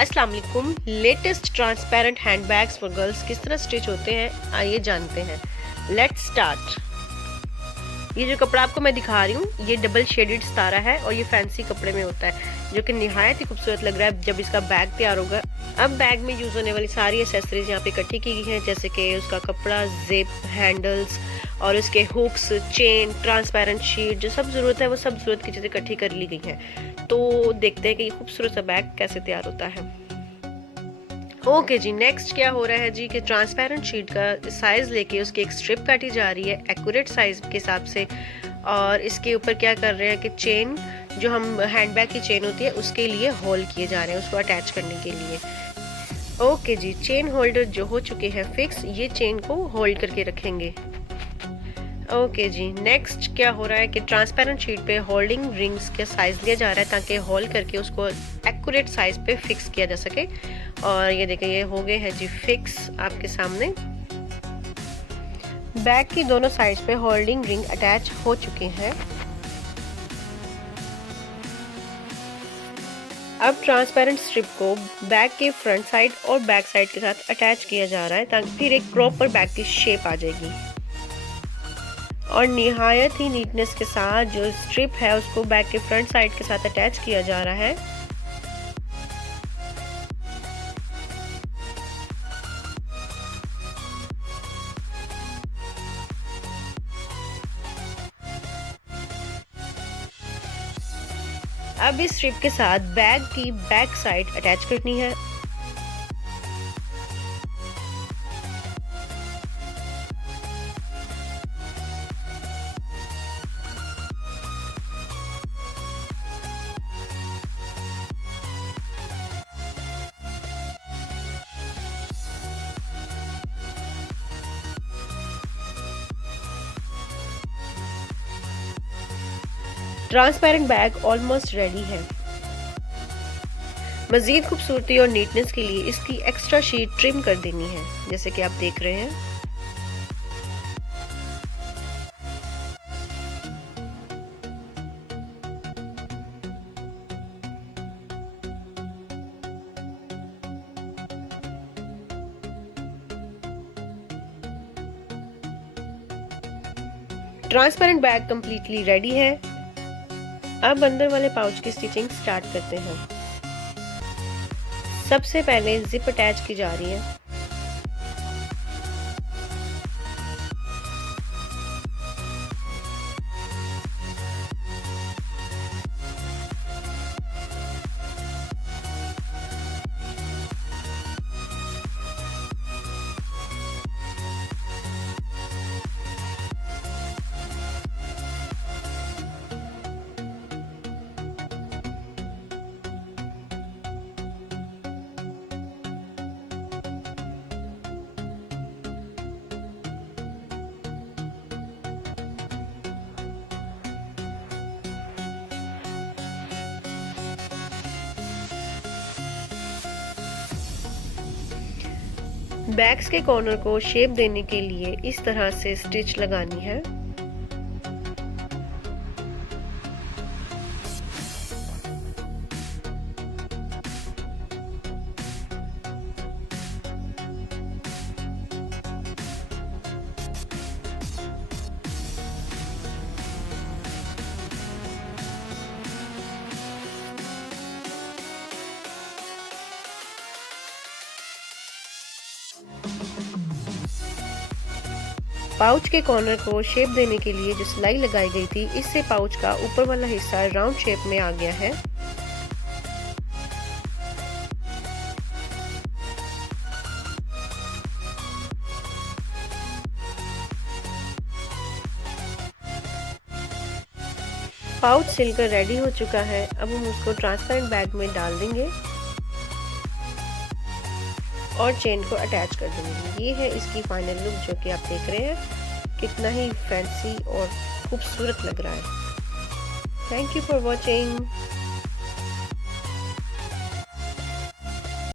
अस्सलाम वालेकुम। Latest transparent handbags for girls किस तरह स्टिच होते हैं आइए जानते हैं। Let's start. ये जो कपड़ा आपको मैं दिखा रही हूँ ये डबल शेडेड सितारा है और ये फैंसी कपड़े में होता है जो कि निहायत ही खूबसूरत लग रहा है जब इसका बैग तैयार होगा। अब बैग में यूज़ होने वाली सारी एसेसरीज यहाँ पे इकट्ठी की गई हैं, जैसे कि उसका कपड़ा, जिप, हैंडल्स और उसके हुक्स, चेन, ट्रांसपेरेंट शीट, जो सब ज़रूरत है वो सब ज़रूरत की चीज़ें इकट्ठी कर ली गई हैं। तो देखते हैं कि ये खूबसूरत सा बैग कैसे तैयार होता है। ओके जी, नेक्स्ट क्या हो रहा है जी कि ट्रांसपेरेंट शीट का साइज़ लेके उसकी एक स्ट्रिप काटी जा रही है एक्यूरेट साइज़ के हिसाब से, और इसके ऊपर क्या कर रहे हैं कि चेन, जो हम हैंडबैग की चेन होती है उसके लिए होल किए जा रहे हैं उसको अटैच करने के लिए। ओके जी, चेन होल्डर जो हो चुके हैं फिक्स, ये चेन को होल्ड करके रखेंगे। ओके जी, नेक्स्ट क्या हो रहा है कि ट्रांसपेरेंट शीट पे होल्डिंग रिंग्स का साइज़ लिया जा रहा है ताकि होल्ड करके उसको एक्यूरेट साइज़ पे फिक्स किया जा सके। और ये देखिए ये हो गए हैं जी फिक्स आपके सामने। बैग की दोनों साइड्स पे होल्डिंग रिंग अटैच हो चुके हैं। अब ट्रांसपेरेंट स्ट्रिप को बैग के फ्रंट साइड और बैक साइड के साथ अटैच किया जा रहा है ताकि फिर एक प्रॉपर बैग की शेप आ जाएगी। और निहायत ही नीटनेस के साथ जो स्ट्रिप है उसको बैग के फ्रंट साइड के साथ अटैच किया जा रहा है। अब इस स्ट्रिप के साथ बैग की बैक साइड अटैच करनी है। ट्रांसपेरेंट बैग ऑलमोस्ट रेडी है। मज़ीद खूबसूरती और नीटनेस के लिए इसकी एक्स्ट्रा शीट ट्रिम कर देनी है, जैसे कि आप देख रहे हैं। ट्रांसपेरेंट बैग कंप्लीटली रेडी है। अब अंदर वाले पाउच की स्टिचिंग स्टार्ट करते हैं। सबसे पहले जिप अटैच की जा रही है। बैग्स के कॉर्नर को शेप देने के लिए इस तरह से स्टिच लगानी है। पाउच के कॉर्नर को शेप देने के लिए जो सिलाई लगाई गई थी, इससे पाउच का ऊपर वाला हिस्सा राउंड शेप में आ गया है। पाउच सिलकर रेडी हो चुका है। अब हम उसको ट्रांसपेरेंट बैग में डाल देंगे और चेन को अटैच कर देंगे। ये है इसकी फाइनल लुक जो कि आप देख रहे हैं, कितना ही फैंसी और खूबसूरत लग रहा है। Thank you for watching.